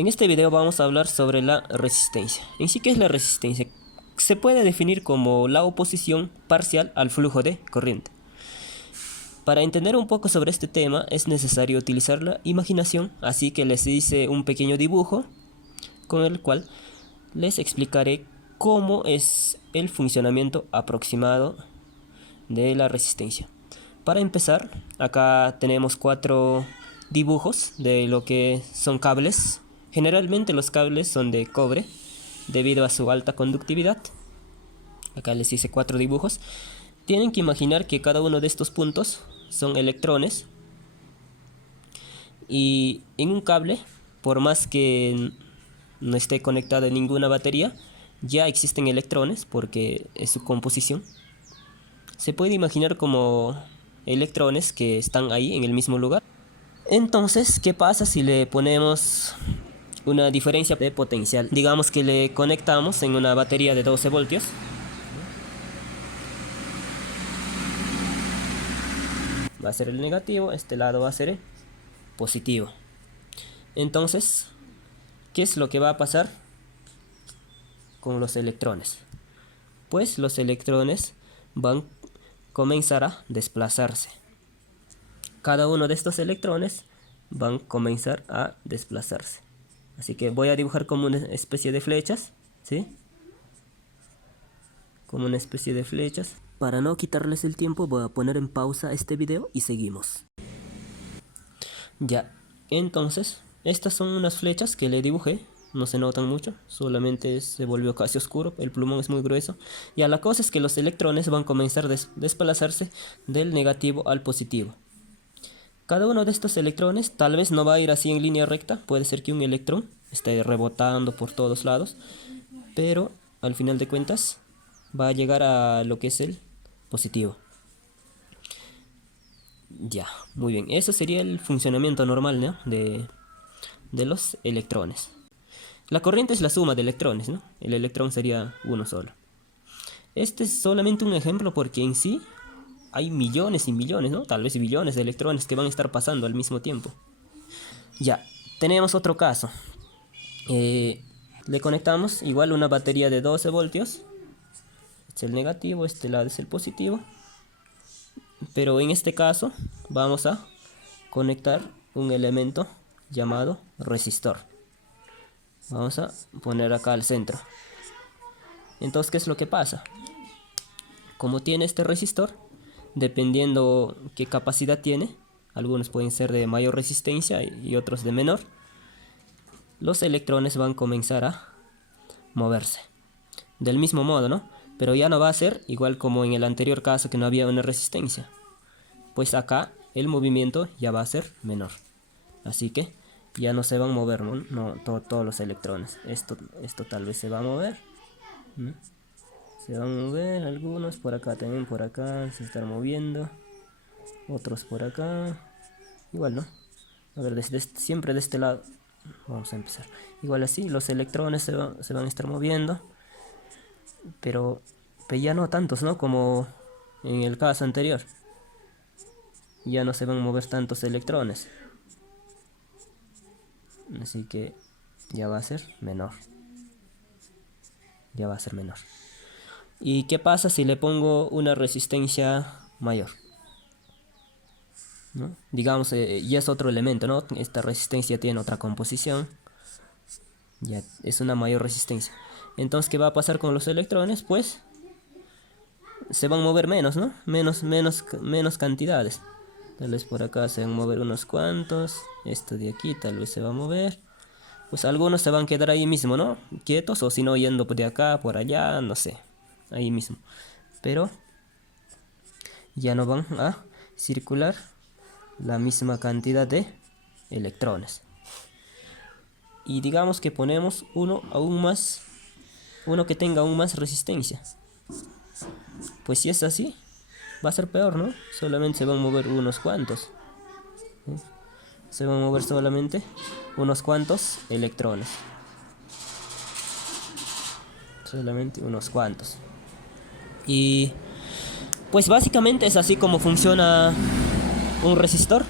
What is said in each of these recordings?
En este video vamos a hablar sobre la resistencia. En sí, ¿qué es la resistencia? Se puede definir como la oposición parcial al flujo de corriente. Para entender un poco sobre este tema es necesario utilizar la imaginación, así que les hice un pequeño dibujo con el cual les explicaré cómo es el funcionamiento aproximado de la resistencia. Para empezar, acá tenemos 4 dibujos de lo que son cables. Generalmente los cables son de cobre debido a su alta conductividad. Acá les hice 4 dibujos. Tienen que imaginar que cada uno de estos puntos son electrones. Y en un cable, por más que no esté conectado a ninguna batería, ya existen electrones porque es su composición. Se puede imaginar como electrones que están ahí en el mismo lugar. Entonces, ¿qué pasa si le ponemos una diferencia de potencial? Digamos que le conectamos en una batería de 12 voltios. Va a ser el negativo, este lado va a ser el positivo. Entonces, ¿qué es lo que va a pasar con los electrones? Pues los electrones van a comenzar a desplazarse. Cada uno de estos electrones van a comenzar a desplazarse. Así que voy a dibujar como una especie de flechas, ¿sí? Como una especie de flechas. Para no quitarles el tiempo voy a poner en pausa este video y seguimos. Ya, entonces, estas son unas flechas que le dibujé. No se notan mucho, solamente se volvió casi oscuro, el plumón es muy grueso. Y la cosa es que los electrones van a comenzar a desplazarse del negativo al positivo. Cada uno de estos electrones tal vez no va a ir así en línea recta, puede ser que un electrón esté rebotando por todos lados, pero al final de cuentas va a llegar a lo que es el positivo. Ya, muy bien, eso sería el funcionamiento normal, ¿no? de los electrones. La corriente es la suma de electrones, ¿no? El electrón sería uno solo. Este es solamente un ejemplo porque en sí hay millones y millones, ¿no? Tal vez billones de electrones que van a estar pasando al mismo tiempo. Ya, tenemos otro caso. Le conectamos igual una batería de 12 voltios. Este es el negativo, este lado es el positivo. Pero en este caso vamos a conectar un elemento llamado resistor. Vamos a poner acá al centro. Entonces, ¿qué es lo que pasa? Como tiene este resistor, dependiendo qué capacidad tiene, algunos pueden ser de mayor resistencia y otros de menor, los electrones van a comenzar a moverse. Del mismo modo, ¿no? Pero ya no va a ser igual como en el anterior caso que no había una resistencia. Pues acá el movimiento ya va a ser menor. Así que ya no se van a mover, ¿no? Todos los electrones. Esto tal vez se va a mover. ¿No? Se van a mover algunos por acá, también por acá se están moviendo. Otros por acá. Igual, ¿no? A ver, siempre de este lado. Vamos a empezar. Igual así, los electrones se van a estar moviendo. Pero ya no tantos, ¿no? Como en el caso anterior. Ya no se van a mover tantos electrones. Así que ya va a ser menor. Ya va a ser menor. ¿Y qué pasa si le pongo una resistencia mayor? ¿No? Digamos, ya es otro elemento, ¿no? Esta resistencia tiene otra composición. Ya es una mayor resistencia. Entonces, ¿qué va a pasar con los electrones? Pues se van a mover menos, ¿no? Menos cantidades. Tal vez por acá se van a mover unos cuantos. Esto de aquí tal vez se va a mover. Pues algunos se van a quedar ahí mismo, ¿no? Quietos, o si no yendo de acá, por allá, no sé. Ahí mismo. Pero ya no van a circular la misma cantidad de electrones. Y digamos que ponemos uno que tenga aún más resistencia. Pues si es así, va a ser peor, ¿no? Solamente se van a mover unos cuantos. Se van a mover solamente unos cuantos electrones. Solamente unos cuantos. Y pues básicamente es así como funciona un resistor.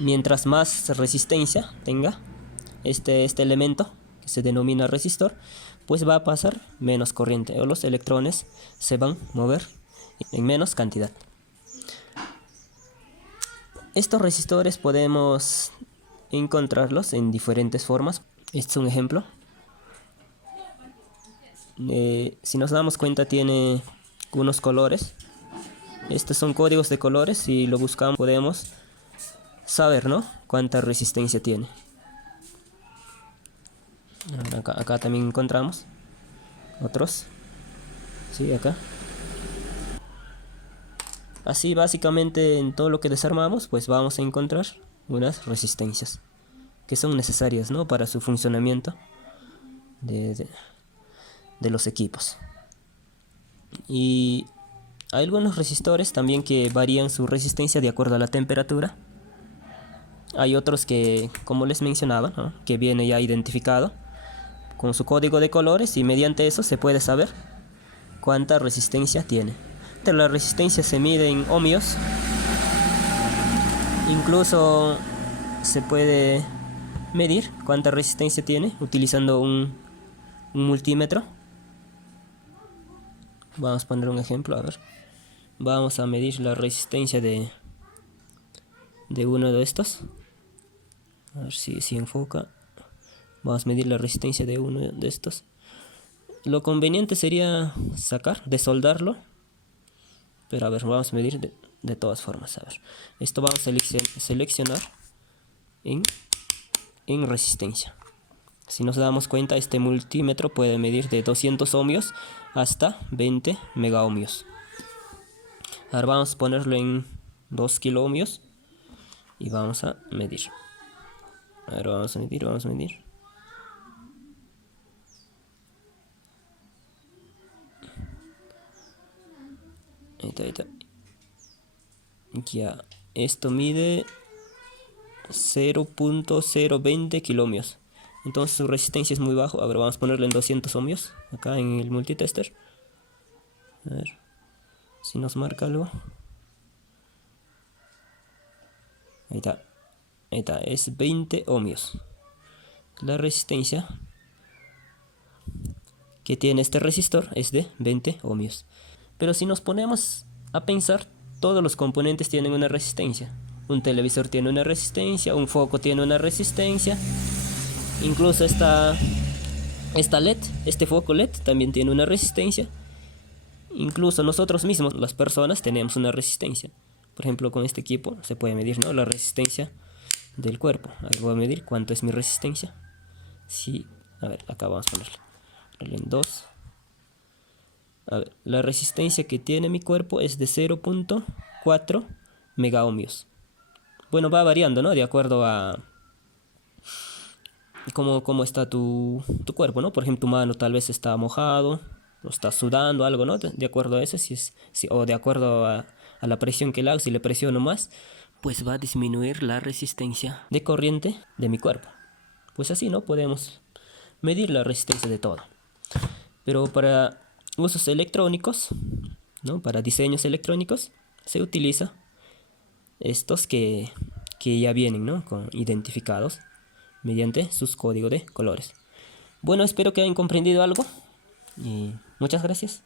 Mientras más resistencia tenga, este elemento, que se denomina resistor, pues va a pasar menos corriente, o los electrones se van a mover en menos cantidad. Estos resistores podemos encontrarlos en diferentes formas. Este es un ejemplo. Si nos damos cuenta, tiene unos colores. Estos son códigos de colores. Si lo buscamos podemos saber, ¿no?, cuánta resistencia tiene. Acá también encontramos otros. Sí, acá. Así básicamente en todo lo que desarmamos pues vamos a encontrar unas resistencias que son necesarias, ¿no?, para su funcionamiento de los equipos. Y hay algunos resistores también que varían su resistencia de acuerdo a la temperatura. Hay otros que, como les mencionaba, ¿no?, que viene ya identificado con su código de colores, y mediante eso se puede saber cuánta resistencia tiene. La resistencia se mide en ohmios. Incluso se puede medir cuánta resistencia tiene utilizando un multímetro. Vamos a poner un ejemplo, a ver. Vamos a medir la resistencia de uno de estos. A ver si enfoca. Vamos a medir la resistencia de uno de estos. Lo conveniente sería desoldarlo. Pero a ver, vamos a medir de todas formas. A ver, esto vamos a seleccionar en resistencia. Si nos damos cuenta, este multímetro puede medir de 200 ohmios hasta 20 megaohmios. Ahora vamos a ponerlo en 2 kiloohmios y vamos a medir. A ver, vamos a medir. Ahí está. Ya, esto mide 0.020 kiloohmios. Entonces su resistencia es muy bajo. A ver, vamos a ponerlo en 200 ohmios acá en el multitester. A ver si nos marca algo. Ahí está, es 20 ohmios. La resistencia que tiene este resistor es de 20 ohmios. Pero si nos ponemos a pensar, todos los componentes tienen una resistencia. Un televisor tiene una resistencia, un foco tiene una resistencia. Incluso esta LED, este foco LED también tiene una resistencia. Incluso nosotros mismos, las personas, tenemos una resistencia. Por ejemplo, con este equipo se puede medir, ¿no?, la resistencia del cuerpo. A ver, voy a medir cuánto es mi resistencia. Sí, a ver, acá vamos a ponerlo en 2. A ver, la resistencia que tiene mi cuerpo es de 0.4 megaohmios. Bueno, va variando, ¿no?, de acuerdo a cómo está tu cuerpo, ¿no? Por ejemplo, tu mano tal vez está mojado, o está sudando algo, ¿no? De acuerdo a eso, o de acuerdo a la presión que le hago, si le presiono más, pues va a disminuir la resistencia de corriente de mi cuerpo. Pues así, ¿no?, podemos medir la resistencia de todo. Pero para usos electrónicos, ¿no?, para diseños electrónicos, se utiliza estos que ya vienen, ¿no?, identificados mediante sus códigos de colores. Bueno, espero que hayan comprendido algo y muchas gracias.